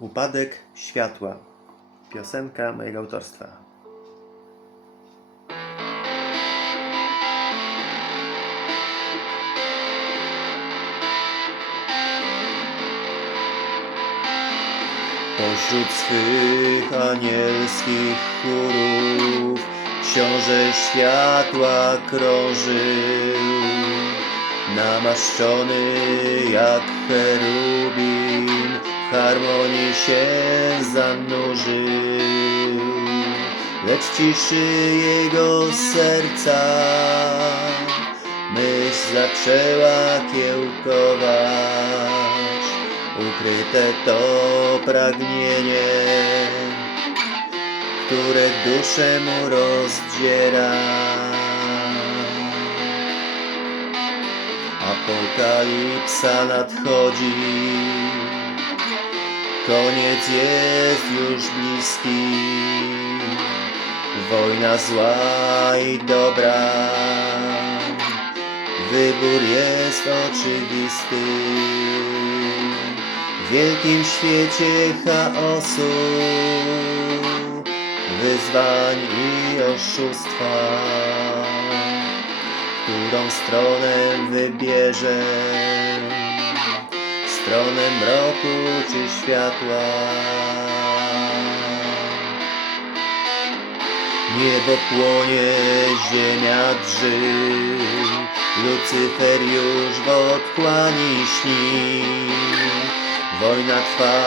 Upadek światła. Piosenka mojego autorstwa. Pośród swych anielskich chórów książę światła krążył, namaszczony jak cherubin, harmonii się zanurzył, lecz ciszy jego serca myśl zaczęła kiełkować. Ukryte to pragnienie, które duszę mu rozdziera. Apokalipsa nadchodzi, koniec jest już bliski. Wojna zła i dobra, wybór jest oczywisty. W wielkim świecie chaosu, wyzwań i oszustwa, którą stronę wybierze, stronę mroku czy światła. Niebo płonie, ziemia drży, Lucyfer już w otchłani śni. Wojna trwa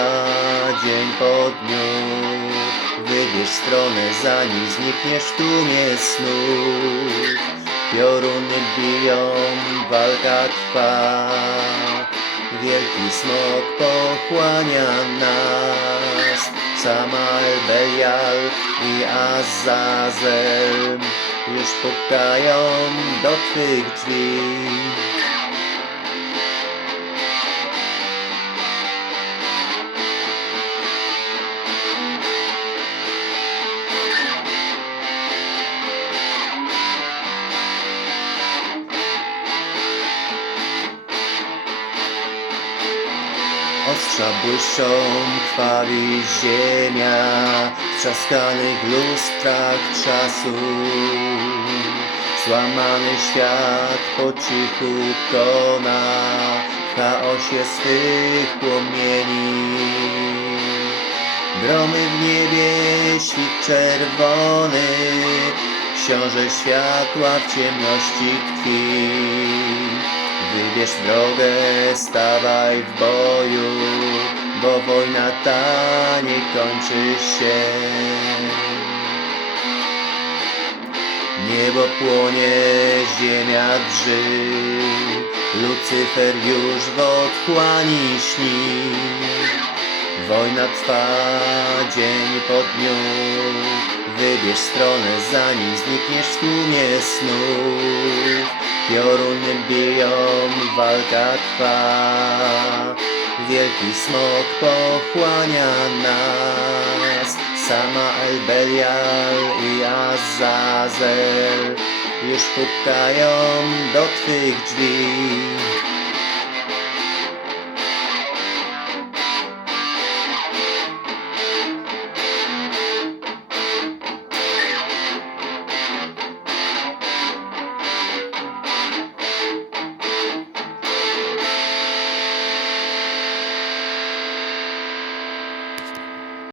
dzień po dniu, wybierz stronę zanim znikniesz w tłumie snów. Pioruny biją, walka trwa, wielki smok pochłania nas. Samael, Belial i Azazel już pukają do Twych drzwi. Ostrza błyszczą, krwawi ziemia W trzaskanych lustrach czasu. Złamany świat po cichu kona W chaosie swych płomieni. Gromy w niebie, świt czerwony Książę światła w ciemności tkwi Wybierz drogę, stawaj w boju, bo wojna ta nie kończy się. Niebo płonie, ziemia drży, Lucyfer już w otchłani śni. Wojna trwa dzień po dniu, wybierz stronę zanim znikniesz w tłumie snów. Pioruny biją, walka trwa, wielki smok pochłania nas. Sama Elbelial i Azazel już pukają do Twych drzwi.